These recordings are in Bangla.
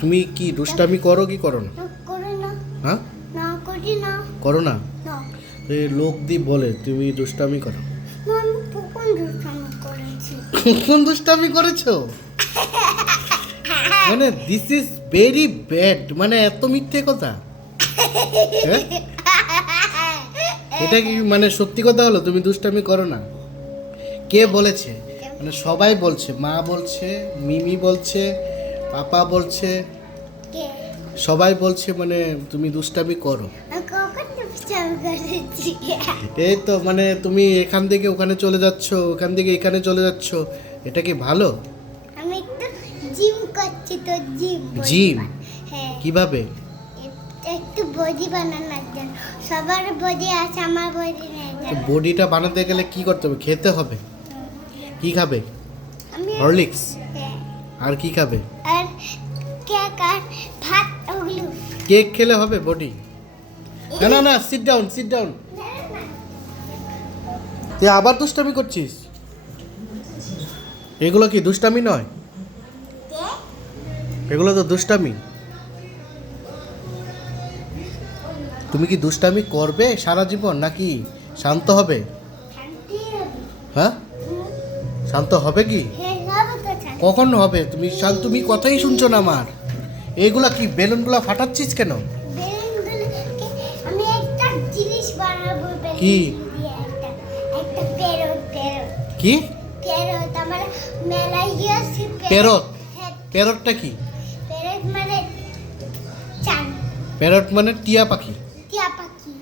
তুমি কি দুষ্টামি করো কি করো না? করি না। হ্যাঁ, না করি না। করো না? না। এই লোক দি বলে তুমি দুষ্টামি করো। না, আমি কখন দুষ্টামি করেছি? কোন দুষ্টামি করেছো? মানে দিস ইজ ভেরি ব্যাড, মানে এত মিথ্যে কথা। হ্যাঁ? এটা কি মানে সত্যি কথা হলো তুমি দুষ্টামি করো না? কে বলেছে? মানে সবাই বলছে, মা বলছে, মিমি বলছে, পাপা বলছে, কে? সবাই বলছে মানে তুমি দুষ্টামি করো। আমি কখন দুষ্টামি করেছি? এই তো মানে তুমি এখান থেকে ওখানে চলে যাচ্ছ, ওখান থেকে এখানে চলে যাচ্ছ, এটা কি ভালো? আমি একটু জিম করছি তো, জিম। জিম? হ্যাঁ। কিভাবে? একটু বডি বানানোর জন্য। সবার বডি আছে, আমার বডি নেই। বডিটা বানাতে গেলে কি করতে হবে? খেতে হবে। কি খাবে? আমি হরলিক্স? হ্যাঁ। আর কি খাবে? আর কেক আর ভাত ওগুলো। কেক খেলে হবে বডি? না না না, সিট ডাউন, সিট ডাউন। তুই আবার দুষ্টামি করছিস? এগুলো কি দুষ্টামি নয়? এগুলো তো দুষ্টামি। তুমি কি দুষ্টামি করবে সারা জীবন নাকি শান্ত হবে? হ্যাঁ, শান্ত হবে কি? হ্যাঁ, হবে তো শান্ত। কখন হবে? তুমি শান্ত, তুমি কথাই শুনছো না আমার। এইগুলা কি বেলুনগুলা ফাটাচ্ছিস কেন? বেলুনগুলোকে আমি একটা জিনিস বানাবো বেলুন কি? দিয়ে, একটা প্যারট। কি প্যারট আমার মেলায় গিয়েছি। প্যারট? হ্যাঁ, প্যারটটা কি? প্যারট মানে চান, প্যারট মানে টিয়া পাখি? টিয়া পাখি।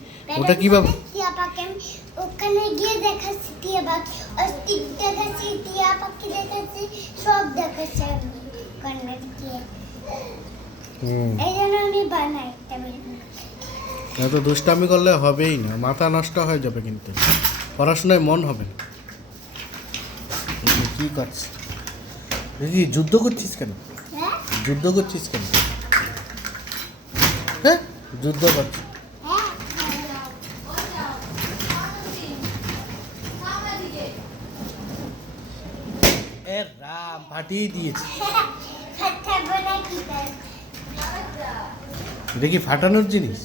ওটা কিভাবে? টিয়া পাখি আমি ওখানে গিয়ে দেখাচ্ছি, টিয়া পাখি অস্তিক দেখাচ্ছি, টিয়া পাখি দেখাচ্ছি, সব দেখাচ্ছি আমি ওখানে গিয়ে। এই জন্য আমি বানাই একটা বেলুন। এত দুষ্টামি করলে হবেই না, মাথা নষ্ট হয়ে যাবে, কিন্তু পড়াশোনায় মন হবে না। কি করছিস? দেখি যুদ্ধ করছিস কেন? হ্যাঁ, যুদ্ধ করছিস কেন? হ্যাঁ, যুদ্ধ করছিস? হ্যাঁ। এ রাম, ফাটিয়ে দিয়েছে। খাচ্ছা বলে কি করে? এটা কি ফাটানোর জিনিস?